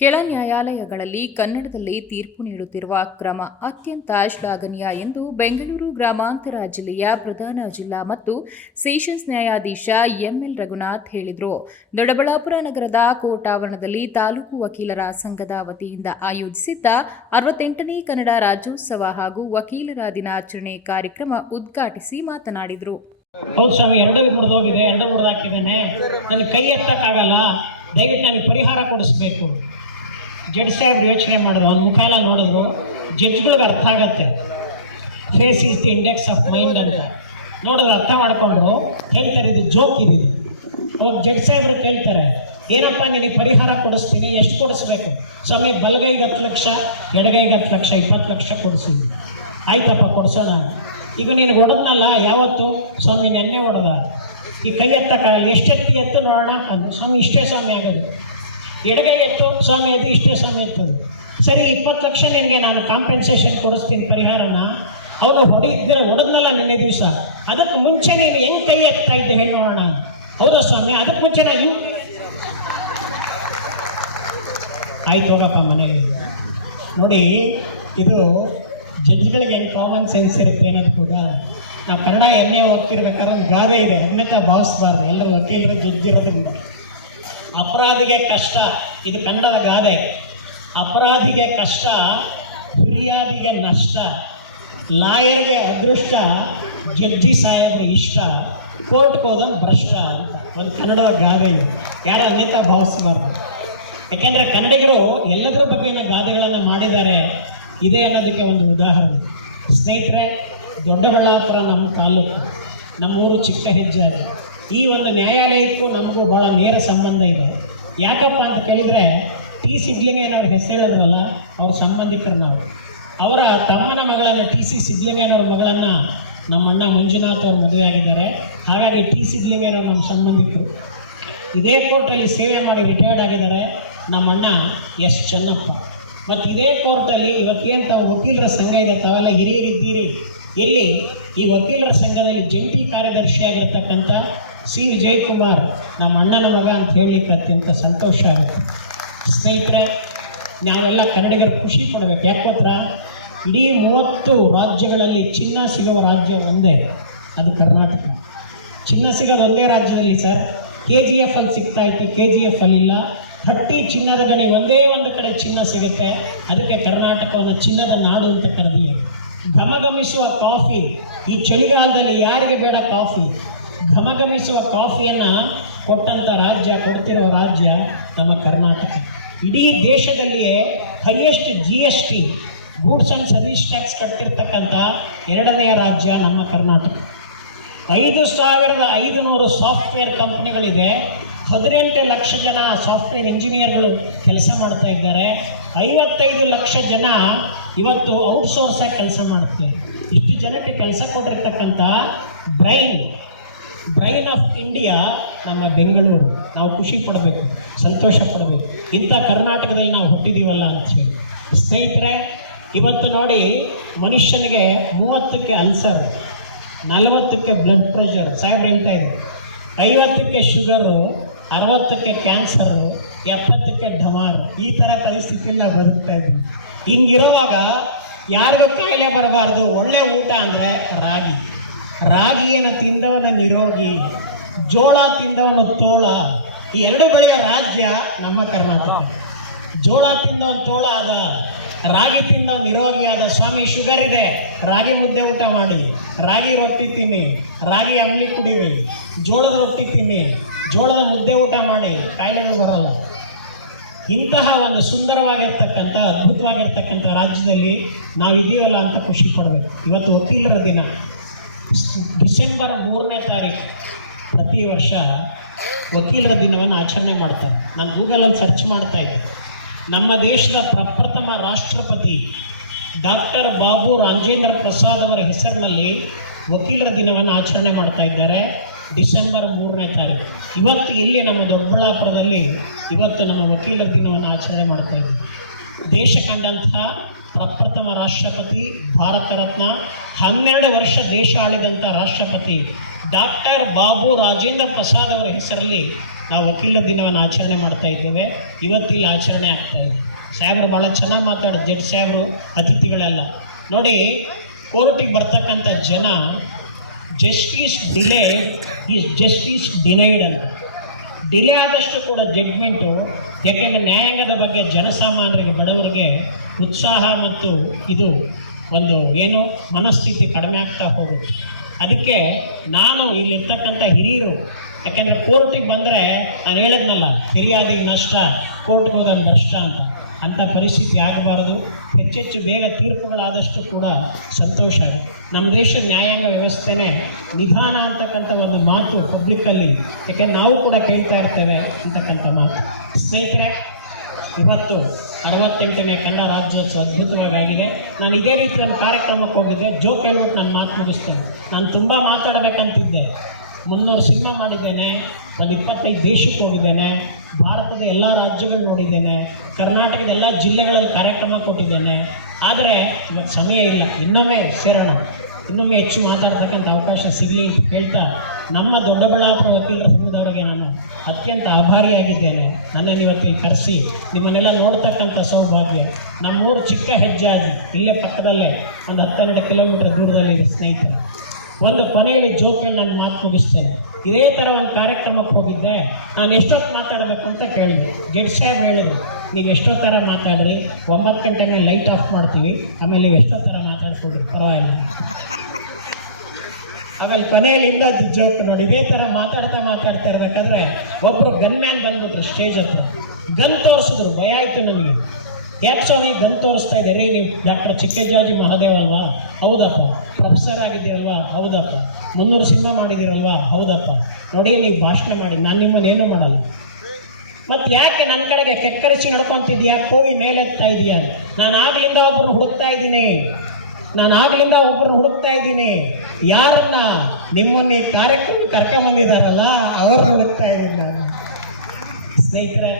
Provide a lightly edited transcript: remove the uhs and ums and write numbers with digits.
ಕೆಳ ನ್ಯಾಯಾಲಯಗಳಲ್ಲಿ ಕನ್ನಡದಲ್ಲಿ ತೀರ್ಪು ನೀಡುತ್ತಿರುವ ಕ್ರಮ ಅತ್ಯಂತ ಶ್ಲಾಘನೀಯ ಎಂದು ಬೆಂಗಳೂರು ಗ್ರಾಮಾಂತರ ಜಿಲ್ಲೆಯ ಪ್ರಧಾನ ಜಿಲ್ಲಾ ಮತ್ತು ಸೆಷನ್ಸ್ ನ್ಯಾಯಾಧೀಶ ಎಂಎಲ್ ರಘುನಾಥ್ ಹೇಳಿದರು. ದೊಡ್ಡಬಳ್ಳಾಪುರ ನಗರದ ಕೋರ್ಟ್ ಆವರಣದಲ್ಲಿ ತಾಲೂಕು ವಕೀಲರ ಸಂಘದ ವತಿಯಿಂದ ಆಯೋಜಿಸಿದ್ದ 68ನೇ ಕನ್ನಡ ರಾಜ್ಯೋತ್ಸವ ಹಾಗೂ ವಕೀಲರ ದಿನಾಚರಣೆ ಕಾರ್ಯಕ್ರಮ ಉದ್ಘಾಟಿಸಿ ಮಾತನಾಡಿದರು. ಹೌದು ಸ್ವಾಮಿ, ಎರಡು ಮುರಿದಾಕಿದ್ದೇನೆ, ನನಗೆ ಕೈ ಎತ್ತಕ್ಕಾಗಲ್ಲ, ದಯವಿಟ್ಟು ನನಗೆ ಪರಿಹಾರ ಕೊಡಿಸ್ಬೇಕು. ಜಡ್ಜ್ ಸಾಹೇಬ್ರು ಯೋಚನೆ ಮಾಡಿದ್ರು, ಅವ್ನ ಮುಖ ಎಲ್ಲ ನೋಡಿದ್ರು, ಜಡ್ಜ್ಗಳಿಗೆ ಅರ್ಥ ಆಗತ್ತೆ. Face is the index of mind ಅಂತ ನೋಡಿದ್ರೆ ಅರ್ಥ ಮಾಡ್ಕೊಂಡ್ರು. ಹೇಳ್ತಾರೆ ಇದು ಜೋಕ್ ಇದಿದೆ. ಅವಾಗ ಜಡ್ಜ್ ಸಾಹೇಬ್ರು ಕೇಳ್ತಾರೆ, ಏನಪ್ಪ ನಿನಗೆ ಪರಿಹಾರ ಕೊಡಿಸ್ತೀನಿ, ಎಷ್ಟು ಕೊಡಿಸ್ಬೇಕು? ಸ್ವಾಮಿ, ಬಲಗೈಗೆ 10 ಲಕ್ಷ, ಎಡಗೈಗೆ 10 ಲಕ್ಷ, 20 ಲಕ್ಷ ಕೊಡಿಸಿದ್ವಿ. ಆಯ್ತಪ್ಪ, ಕೊಡಿಸೋಣ. ಈಗ ನೀನು ಹೊಡೆದ್ನಲ್ಲ ಯಾವತ್ತು? ಸ್ವಾಮಿ, ನೆನ್ನೆ ಹೊಡೆದ. ಈ ಕೈ ಎತ್ತಕ್ಕಾಗಲ್ಲ, ಎಷ್ಟೆತ್ತಿ ಎತ್ತು ನೋಡೋಣ ಅಂದು. ಸ್ವಾಮಿ, ಇಷ್ಟೇ ಸ್ವಾಮಿ ಆಗೋದು. ಎಡಗೈ ಎತ್ತು ಸ್ವಾಮಿ, ಅದು ಇಷ್ಟೇ ಸ್ವಾಮಿ ಎತ್ತದು. ಸರಿ, 20 ಲಕ್ಷ ನಿನಗೆ ನಾನು ಕಾಂಪೆನ್ಸೇಷನ್ ಕೊಡಿಸ್ತೀನಿ, ಪರಿಹಾರನ. ಅವನು ಹೊಡೆದ್ನಲ್ಲ ನಿನ್ನೆ ದಿವಸ, ಅದಕ್ಕೆ ಮುಂಚೆ ನೀನು ಹೆಂಗೆ ಕೈ ಎತ್ತಾ ಇದ್ದೆ ಹೇಳಿ ನೋಡೋಣ. ಹೌದಾ ಸ್ವಾಮಿ? ಅದಕ್ಕೆ ಮುಂಚೆ ನಾ ಆಯ್ತು ಹೋಗಪ್ಪ ಮನೆಗೆ. ನೋಡಿ, ಇದು ಜಡ್ಜ್ಗಳಿಗೆ ಹೆಂಗೆ ಕಾಮನ್ ಸೆನ್ಸ್ ಇರುತ್ತೆ ಅನ್ನೋದು ಕೂಡ. ನಾವು ಕನ್ನಡ ಎಣ್ಣೆ ಓದ್ತಿರ್ಬೇಕಾದ್ರೆ ಒಂದು ಗಾದೆ ಇದೆ, ಅನ್ಯತಾ ಭಾವಿಸ್ಬಾರ್ದು. ಎಲ್ಲರೂ ವಕೀಲರು ಜಡ್ಜ್ ಇರೋದ್ರಿಂದ. ಅಪರಾಧಿಗೆ ಕಷ್ಟ, ಇದು ಕನ್ನಡದ ಗಾದೆ. ಅಪರಾಧಿಗೆ ಕಷ್ಟ, ಫಿರ್ಯಾದಿಗೆ ನಷ್ಟ, ಲಾಯರ್ಗೆ ಅದೃಷ್ಟ, ಜಡ್ಜಿ ಸಾಹೇಬ್ರು ಇಷ್ಟ, ಕೋರ್ಟ್ಗೆ ಹೋದ ಭ್ರಷ್ಟ ಅಂತ ಒಂದು ಕನ್ನಡದ ಗಾದೆ ಇದೆ. ಯಾರು ಅನ್ಯತಾ ಭಾವಿಸಬಾರ್ದು. ಯಾಕೆಂದರೆ ಕನ್ನಡಿಗರು ಎಲ್ಲದರ ಬಗ್ಗೆನ ಗಾದೆಗಳನ್ನು ಮಾಡಿದ್ದಾರೆ. ಇದೆ ಅನ್ನೋದಕ್ಕೆ ಒಂದು ಉದಾಹರಣೆ. ಸ್ನೇಹಿತರೆ, ದೊಡ್ಡಬಳ್ಳಾಪುರ ನಮ್ಮ ತಾಲೂಕು, ನಮ್ಮೂರು ಚಿಕ್ಕ ಹೆಜ್ಜೆ. ಈ ಒಂದು ನ್ಯಾಯಾಲಯಕ್ಕೂ ನಮಗೂ ಭಾಳ ನೇರ ಸಂಬಂಧ ಇದೆ. ಯಾಕಪ್ಪ ಅಂತ ಕೇಳಿದರೆ, ಟಿ ಸಿದ್ಲಿಂಗಯ್ಯನವ್ರ ಹೆಸರು ಹೇಳಿದ್ರಲ್ಲ, ಅವ್ರ ಸಂಬಂಧಿಕರು ನಾವು. ಅವರ ತಮ್ಮನ ಮಗಳನ್ನು, ಟಿ ಸಿ ಸಿದ್ಲಿಂಗಯ್ಯನವ್ರ ಮಗಳನ್ನು ನಮ್ಮ ಅಣ್ಣ ಮಂಜುನಾಥ್ ಅವರು ಮದುವೆ ಆಗಿದ್ದಾರೆ. ಹಾಗಾಗಿ ಟಿ ಸಿದ್ಲಿಂಗಯ್ಯನವ್ರು ನಮ್ಮ ಸಂಬಂಧಿಕರು. ಇದೇ ಕೋರ್ಟಲ್ಲಿ ಸೇವೆ ಮಾಡಿ ರಿಟೈರ್ಡ್ ಆಗಿದ್ದಾರೆ ನಮ್ಮ ಅಣ್ಣ ಎಸ್ ಚೆನ್ನಪ್ಪ. ಮತ್ತು ಇದೇ ಕೋರ್ಟಲ್ಲಿ ಇವತ್ತೇನು ತಾವು ವಕೀಲರ ಸಂಘ ಇದೆ, ತಾವೆಲ್ಲ ಹಿರಿಯರಿದ್ದೀರಿ. ಇಲ್ಲಿ ಈ ವಕೀಲರ ಸಂಘದಲ್ಲಿ ಜಂಟಿ ಕಾರ್ಯದರ್ಶಿಯಾಗಿರ್ತಕ್ಕಂಥ ಸಿ ವಿಜಯಕುಮಾರ್ ನಮ್ಮ ಅಣ್ಣನ ಮಗ ಅಂತ ಹೇಳಲಿಕ್ಕೆ ಅತ್ಯಂತ ಸಂತೋಷ ಆಗುತ್ತೆ. ಸ್ನೇಹಿತರೆ, ನಾವೆಲ್ಲ ಕನ್ನಡಿಗರು ಖುಷಿ ಪಡಬೇಕು. ಯಾಕೋತ್ರ ಇಡೀ 30 ರಾಜ್ಯಗಳಲ್ಲಿ ಚಿನ್ನ ಸಿಗುವ ರಾಜ್ಯ ಒಂದೇ, ಅದು ಕರ್ನಾಟಕ. ಚಿನ್ನ ಸಿಗೋದು ಒಂದೇ ರಾಜ್ಯದಲ್ಲಿ ಸರ್. KGF ಅಲ್ಲಿ ಸಿಗ್ತಾ ಇತ್ತು, KGF ಅಲ್ಲಿಲ್ಲ. ಹಟ್ಟಿ ಚಿನ್ನದ ಗಣಿ ಒಂದೇ ಒಂದು ಕಡೆ ಚಿನ್ನ ಸಿಗುತ್ತೆ. ಅದಕ್ಕೆ ಕರ್ನಾಟಕವನ್ನು ಚಿನ್ನದ ನಾಡು ಅಂತ ಕರೆದಿದೆ. ಘಮಘಮಿಸುವ ಕಾಫಿ, ಈ ಚಳಿಗಾಲದಲ್ಲಿ ಯಾರಿಗೆ ಬೇಡ ಕಾಫಿ? ಘಮಘಮಿಸುವ ಕಾಫಿಯನ್ನು ಕೊಟ್ಟಂಥ ರಾಜ್ಯ, ಕೊಡ್ತಿರುವ ರಾಜ್ಯ ನಮ್ಮ ಕರ್ನಾಟಕ. ಇಡೀ ದೇಶದಲ್ಲಿಯೇ highest GST, goods and service tax ಕಟ್ತಿರ್ತಕ್ಕಂಥ 2ನೇ ರಾಜ್ಯ ನಮ್ಮ ಕರ್ನಾಟಕ. 5500 ಸಾಫ್ಟ್ವೇರ್ ಕಂಪ್ನಿಗಳಿದೆ. 18 ಲಕ್ಷ ಜನ ಸಾಫ್ಟ್ವೇರ್ ಇಂಜಿನಿಯರ್ಗಳು ಕೆಲಸ ಮಾಡ್ತಾ ಇದ್ದಾರೆ. 55 ಲಕ್ಷ ಜನ ಇವತ್ತು ಔಟ್ಸೋರ್ಸಾಗಿ ಕೆಲಸ ಮಾಡ್ತಾರೆ. ಇಷ್ಟು ಜನಕ್ಕೆ ಕೆಲಸ ಕೊಟ್ಟಿರ್ತಕ್ಕಂಥ ಬ್ರೈನ್ ಆಫ್ ಇಂಡಿಯಾ ನಮ್ಮ ಬೆಂಗಳೂರು. ನಾವು ಖುಷಿ ಪಡಬೇಕು, ಸಂತೋಷ ಪಡಬೇಕು. ಇಂಥ ಕರ್ನಾಟಕದಲ್ಲಿ ನಾವು ಹುಟ್ಟಿದ್ದೀವಲ್ಲ ಅಂಥೇಳಿ. ಸ್ನೇಹಿತರೆ, ಇವತ್ತು ನೋಡಿ, ಮನುಷ್ಯನಿಗೆ 30ಕ್ಕೆ ಅಲ್ಸರ್, 40ಕ್ಕೆ ಬ್ಲಡ್ ಪ್ರೆಷರ್, ಸಾಹೇಬ್ರು ಹೇಳ್ತಾ ಇದ್ರು, 50ಕ್ಕೆ ಶುಗರು, 60ಕ್ಕೆ ಕ್ಯಾನ್ಸರು, 70ಕ್ಕೆ ಢಮಾರ್. ಈ ಥರ ಪರಿಸ್ಥಿತಿಯಲ್ಲಿ ನಾವು ಬದುಕ್ತಾ ಇದ್ವಿ. ಹಿಂಗಿರುವಾಗ ಯಾರಿಗೂ ಕಾಯಿಲೆ ಬರಬಾರ್ದು. ಒಳ್ಳೆ ಊಟ ಅಂದರೆ ರಾಗಿಯನ್ನು ತಿಂದವನ ನಿರೋಗಿ, ಜೋಳ ತಿಂದವನ ತೋಳ. ಈ 2 ಬೆಳೆಯ ರಾಜ್ಯ ನಮ್ಮ ಕರ್ನಾಟಕ. ಜೋಳ ತಿಂದವನ ತೋಳ ಆದ, ರಾಗಿ ತಿಂದವನ ನಿರೋಗಿ ಆದ. ಸ್ವಾಮಿ, ಶುಗರ್ ಇದೆ, ರಾಗಿ ಮುದ್ದೆ ಊಟ ಮಾಡಿ, ರಾಗಿ ರೊಟ್ಟಿ ತಿನ್ನಿ, ರಾಗಿ ಅಂಬ್ಲಿ ಕುಡೀರಿ, ಜೋಳದ ರೊಟ್ಟಿ ತಿನ್ನಿ, ಜೋಳದ ಮುದ್ದೆ ಊಟ ಮಾಡಿ, ಕಾಯಿಲೆಗಳು ಬರಲ್ಲ. ಇಂತಹ ಒಂದು ಸುಂದರವಾಗಿರ್ತಕ್ಕಂಥ, ಅದ್ಭುತವಾಗಿರ್ತಕ್ಕಂಥ ರಾಜ್ಯದಲ್ಲಿ ನಾವಿದ್ದೀವಲ್ಲ ಅಂತ ಖುಷಿ ಪಡಬೇಕು. ಇವತ್ತು ವಕೀಲರ ದಿನ, ಡಿಸೆಂಬರ್ 3ನೇ ತಾರೀಕು ಪ್ರತಿ ವರ್ಷ ವಕೀಲರ ದಿನವನ್ನು ಆಚರಣೆ ಮಾಡ್ತಾರೆ. ನಾನು ಗೂಗಲಲ್ಲಿ ಸರ್ಚ್ ಮಾಡ್ತಾ ಇದ್ದೆ. ನಮ್ಮ ದೇಶದ ಪ್ರಪ್ರಥಮ ರಾಷ್ಟ್ರಪತಿ ಡಾಕ್ಟರ್ ಬಾಬು ರಾಜೇಂದ್ರ ಪ್ರಸಾದ್ ಅವರ ಹೆಸರಿನಲ್ಲಿ ವಕೀಲರ ದಿನವನ್ನು ಆಚರಣೆ ಮಾಡ್ತಾ ಇದ್ದಾರೆ, ಡಿಸೆಂಬರ್ 3ನೇ ತಾರೀಕು. ಇವತ್ತು ಇಲ್ಲಿ ನಮ್ಮ ದೊಡ್ಡಬಳ್ಳಾಪುರದಲ್ಲಿ ಇವತ್ತು ನಮ್ಮ ವಕೀಲರ ದಿನವನ್ನು ಆಚರಣೆ ಮಾಡ್ತಾ ಇದ್ದೀವಿ. ದೇಶ ಕಂಡಂತಹ ಪ್ರಪ್ರಥಮ ರಾಷ್ಟ್ರಪತಿ, ಭಾರತ ರತ್ನ, 12 ವರ್ಷ ದೇಶ ಆಳಿದಂಥ ರಾಷ್ಟ್ರಪತಿ ಡಾಕ್ಟರ್ ಬಾಬು ರಾಜೇಂದ್ರ ಪ್ರಸಾದ್ ಅವರ ಹೆಸರಲ್ಲಿ ನಾವು ವಕೀಲರ ದಿನವನ್ನು ಆಚರಣೆ ಮಾಡ್ತಾ ಇದ್ದೇವೆ. ಇವತ್ತಿಲ್ಲಿ ಆಚರಣೆ ಆಗ್ತಾ ಇದೆ. ಸಾಹೇಬರು ಭಾಳ ಚೆನ್ನಾಗಿ ಮಾತಾಡೋದು, ಜಡ್ಜ್ ಸಾಹೇಬರು, ಅತಿಥಿಗಳೆಲ್ಲ. ನೋಡಿ, ಕೋರ್ಟಿಗೆ ಬರ್ತಕ್ಕಂಥ ಜನ justice delay is justice denied ಅಂತ. ಡಿಲೇ ಆದಷ್ಟು ಕೂಡ ಜಡ್ಜ್ಮೆಂಟು, ಯಾಕೆಂದರೆ ನ್ಯಾಯಾಂಗದ ಬಗ್ಗೆ ಜನಸಾಮಾನ್ಯರಿಗೆ, ಬಡವರಿಗೆ ಉತ್ಸಾಹ ಮತ್ತು ಇದು ಒಂದು ಏನು ಮನಸ್ಥಿತಿ ಕಡಿಮೆ ಆಗ್ತಾ ಹೋಗುತ್ತೆ. ಅದಕ್ಕೆ ನಾನು ಇಲ್ಲಿರ್ತಕ್ಕಂಥ ಹಿರಿಯರು, ಯಾಕೆಂದರೆ ಕೋರ್ಟಿಗೆ ಬಂದರೆ ನಾನು ಹೇಳಿದ್ನಲ್ಲ, ಫಿರ್ಯಾದಿಗೆ ನಷ್ಟ, ಕೋರ್ಟ್ಗೆ ಹೋದಲ್ಲಿ ನಷ್ಟ ಅಂಥ ಪರಿಸ್ಥಿತಿ ಆಗಬಾರ್ದು. ಹೆಚ್ಚೆಚ್ಚು ಬೇಗ ತೀರ್ಪುಗಳಾದಷ್ಟು ಕೂಡ ಸಂತೋಷ. ನಮ್ಮ ದೇಶದ ನ್ಯಾಯಾಂಗ ವ್ಯವಸ್ಥೆನೇ ನಿಧಾನ ಅಂತಕ್ಕಂಥ ಒಂದು ಮಾತು ಪಬ್ಲಿಕ್ಕಲ್ಲಿ, ಯಾಕೆಂದ್ರೆ ನಾವು ಕೂಡ ಕೇಳ್ತಾ ಇರ್ತೇವೆ ಅಂತಕ್ಕಂಥ ಮಾತು. ಸ್ನೇಹಿತರೆ, ಇವತ್ತು 68ನೇ ಕನ್ನಡ ರಾಜ್ಯೋತ್ಸವ ಅದ್ಭುತವಾಗಿದೆ. ನಾನು ಇದೇ ರೀತಿ ಒಂದು ಕಾರ್ಯಕ್ರಮಕ್ಕೆ ಹೋಗಿದ್ದೆ. ಜೋಕ್ ಹೇಳ್ಬಿಟ್ಟು ನಾನು ಮಾತು ಮುಗಿಸ್ತೇನೆ. ನಾನು ತುಂಬ ಮಾತಾಡಬೇಕಂತಿದ್ದೆ. 300 ಸಿನಿಮಾ ಮಾಡಿದ್ದೇನೆ, ಒಂದು 25 ದೇಶಕ್ಕೆ ಹೋಗಿದ್ದೇನೆ, ಭಾರತದ ಎಲ್ಲ ರಾಜ್ಯಗಳು ನೋಡಿದ್ದೇನೆ, ಕರ್ನಾಟಕದ ಎಲ್ಲ ಜಿಲ್ಲೆಗಳಲ್ಲಿ ಕಾರ್ಯಕ್ರಮ ಕೊಟ್ಟಿದ್ದೇನೆ. ಆದರೆ ಇವತ್ತು ಸಮಯ ಇಲ್ಲ. ಇನ್ನೊಮ್ಮೆ ಸೇರೋಣ, ಇನ್ನೊಮ್ಮೆ ಹೆಚ್ಚು ಮಾತಾಡ್ತಕ್ಕಂಥ ಅವಕಾಶ ಸಿಗಲಿ ಅಂತ ಹೇಳ್ತಾ, ನಮ್ಮ ದೊಡ್ಡಬಳ್ಳಾಪುರ ವಕೀಲರ ಸಂಘದವರಿಗೆ ನಾನು ಅತ್ಯಂತ ಆಭಾರಿಯಾಗಿದ್ದೇನೆ. ನನ್ನನ್ನು ಇವತ್ತಿಗೆ ಕರೆಸಿ ನಿಮ್ಮನ್ನೆಲ್ಲ ನೋಡ್ತಕ್ಕಂಥ ಸೌಭಾಗ್ಯ. ನಮ್ಮೂರು ಚಿಕ್ಕ ಹೆಜ್ಜಾಜಿ, ಇಲ್ಲೇ ಪಕ್ಕದಲ್ಲೇ ಒಂದು 10-12 ಕಿಲೋಮೀಟರ್ ದೂರದಲ್ಲಿದೆ ಸ್ನೇಹಿತರೆ. ಒಂದು ಕೊನೆಯಲ್ಲಿ ಜೋಕಲ್ಲಿ ನಾನು ಮಾತು ಮುಗಿಸ್ತೇನೆ. ಇದೇ ಥರ ಒಂದು ಕಾರ್ಯಕ್ರಮಕ್ಕೆ ಹೋಗಿದ್ದೆ. ನಾನು ಎಷ್ಟೊತ್ತು ಮಾತಾಡಬೇಕು ಅಂತ ಕೇಳಿದೆ. ಜಡ್ಜ್ ಸಾಹೇಬ್ ಹೇಳಿದ್ರು, ನೀವು ಎಷ್ಟೋ ಥರ ಮಾತಾಡ್ರಿ, 9 ಗಂಟೆ ಮೇಲೆ ಲೈಟ್ ಆಫ್ ಮಾಡ್ತೀವಿ, ಆಮೇಲೆ ನೀವು ಎಷ್ಟೋ ಥರ ಮಾತಾಡ್ಕೊಡ್ರಿ, ಪರವಾಗಿಲ್ಲ. ಆಮೇಲೆ ಕೊನೆಯಲ್ಲಿಂದ ಜೋಕ್ ನೋಡಿ, ಇದೇ ಥರ ಮಾತಾಡ್ತಾ ಇರ್ಬೇಕಾದ್ರೆ ಒಬ್ಬರು ಗನ್ಮ್ಯಾನ್ ಬಂದ್ಬಿಟ್ರು ಸ್ಟೇಜ್ ಹತ್ರ. ಗನ್ ತೋರಿಸಿದ್ರು. ಭಯ ಆಯಿತು ನನಗೆ. ಯಾಕೆ ಸ್ವಾಮಿ ಗನ್ ತೋರಿಸ್ತಾ ಇದ್ದೀರಿ? ನೀವು ಡಾಕ್ಟರ್ ಚಿಕ್ಕಜ್ಜಾಜಿ ಮಹಾದೇವ್ ಅಲ್ವಾ? ಹೌದಪ್ಪ. ಪ್ರೊಫೆಸರ್ ಆಗಿದ್ದೀರಲ್ವಾ? ಹೌದಪ್ಪ. 300 ಸಿನಿಮಾ ಮಾಡಿದ್ದೀರಲ್ವಾ? ಹೌದಪ್ಪ. ನೋಡಿ, ನೀವು ಭಾಷಣ ಮಾಡಿ, ನಾನು ನಿಮ್ಮನ್ನೇನು ಮಾಡಲ್ಲ. ಮತ್ತು ಯಾಕೆ ನನ್ನ ಕಡೆಗೆ ಕೆಕ್ಕರಿಸಿ ನಡ್ಕೊತಿದ್ಯಾ, ಕೋವಿ ಮೇಲೆತ್ತಾ ಇದೆಯಾ? ನಾನು ಆಗ್ಲಿಂದ ಒಬ್ಬರನ್ನ ಹುಡುಕ್ತಾ ಇದ್ದೀನಿ. ಯಾರನ್ನ? ನಿಮ್ಮನ್ನ ಈ ಕಾರ್ಯಕ್ರಮ ಕರ್ಕೊಂಬಂದಿದ್ದಾರಲ್ಲ, ಅವ್ರನ್ನ ಹುಡುಕ್ತಾ ಇದ್ದೀನಿ ನಾನು. ಸ್ನೇಹಿತರೆ,